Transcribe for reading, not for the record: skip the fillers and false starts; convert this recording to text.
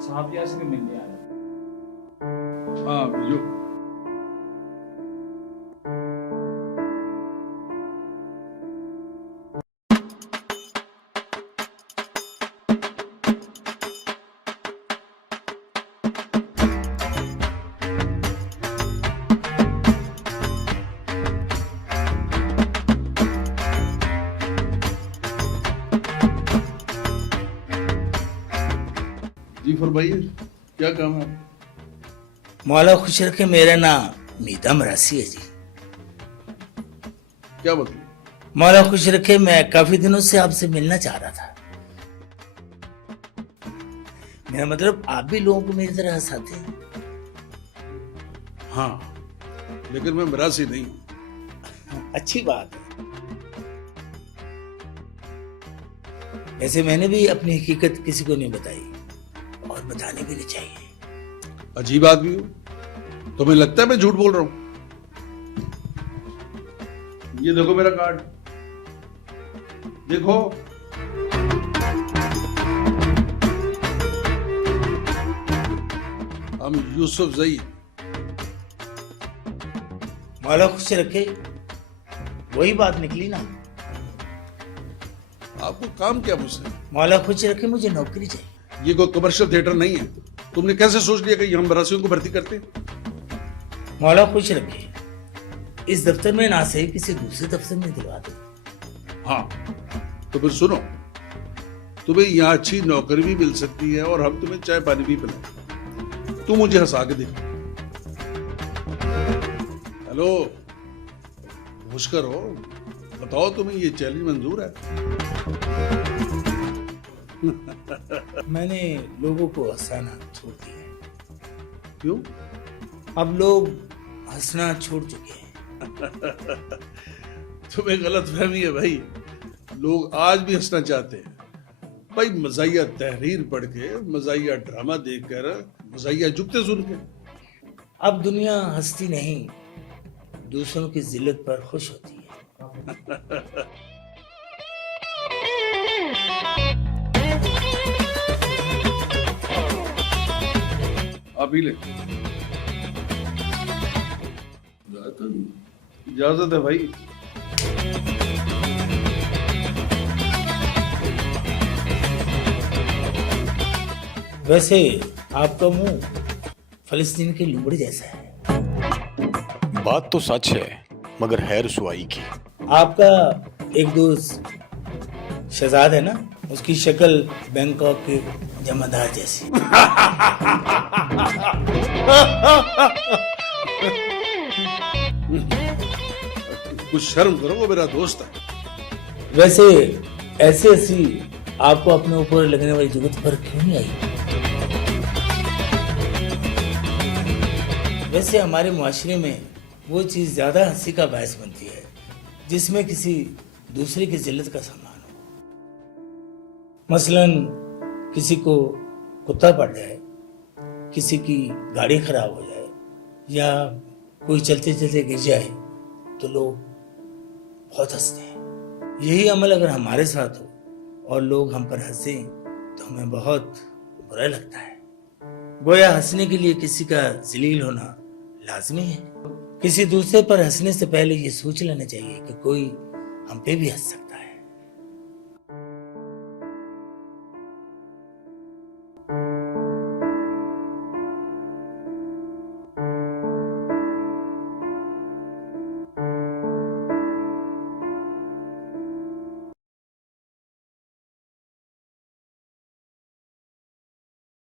साहबिया से मिलने आया। हाँ भेजो। जी फरमाइए, क्या काम है? मौला खुश रखे, मेरा नाम मीता मरासी है जी। क्या मतलब? मौला खुश रखे, मैं काफी दिनों से आपसे मिलना चाह रहा था। मेरा मतलब आप भी लोगों को मेरी तरह हंसाते हैं। हाँ, लेकिन मैं मरासी नहीं हूँ। अच्छी बात है। ऐसे मैंने भी अपनी हकीकत किसी को नहीं बताई और बतानी भी नहीं चाहिए। अजीब आदमी हो। तुम्हें लगता है मैं झूठ बोल रहा हूँ? ये देखो मेरा कार्ड, देखो। हम यूसुफ जई। मौला खुश रखे, वही बात निकली ना। आपको काम क्या मुझसे? मौला खुश रखे, मुझे नौकरी चाहिए। ये कोई कमर्शियल थिएटर नहीं है। तुमने कैसे सोच लिया कि हम मरासियों को भर्ती करते हैं? मौला खुश रखे, इस दफ्तर में ना सही किसी दूसरे दफ्तर में दिलवा दो। हाँ, तो फिर सुनो, तुम्हें यहाँ अच्छी नौकरी भी मिल सकती है और हम तुम्हें चाय पानी भी पिलाएं। तू मुझे हंसा के देख। हेलो, होश करो, बताओ तुम्हें ये चैलेंज मंजूर है? मैंने लोगों को हंसाना छोड़ दिया। क्यों? अब लोग हंसना छोड़ चुके हैं। तुम्हें गलत फहमी है भाई। लोग आज भी हंसना चाहते हैं भाई, मज़ाहिया तहरीर पढ़ के, मज़ाहिया ड्रामा देखकर, मज़ाहिया जुगते सुन के। अब दुनिया हंसती नहीं, दूसरों की जिल्लत पर खुश होती है। अभी ले इजाजत है भाई। वैसे आपका मुंह फलस्तीन के लुबड़े जैसा है। बात तो सच है, मगर है रुसवाई की। आपका एक दोस्त शहजाद है ना, उसकी शक्ल बैंकॉक के जमादार जैसी। कुछ शर्म करो, वो मेरा दोस्त है। वैसे ऐसी हंसी आपको अपने ऊपर लगने वाली जरूरत पर क्यों नहीं आई? वैसे हमारे मुआशरे में वो चीज ज्यादा हंसी का बायस बनती है जिसमें किसी दूसरे की जिल्लत का सामान हो। मसलन किसी को कुत्ता पड़ जाए, किसी की गाड़ी खराब हो जाए, या कोई चलते चलते गिर जाए तो लोग बहुत हंसते हैं। यही अमल अगर हमारे साथ हो और लोग हम पर हंसें तो हमें बहुत बुरा लगता है। गोया हंसने के लिए किसी का जलील होना लाजमी है। किसी दूसरे पर हंसने से पहले ये सोच लेना चाहिए कि कोई हम पे भी हंस सकता है।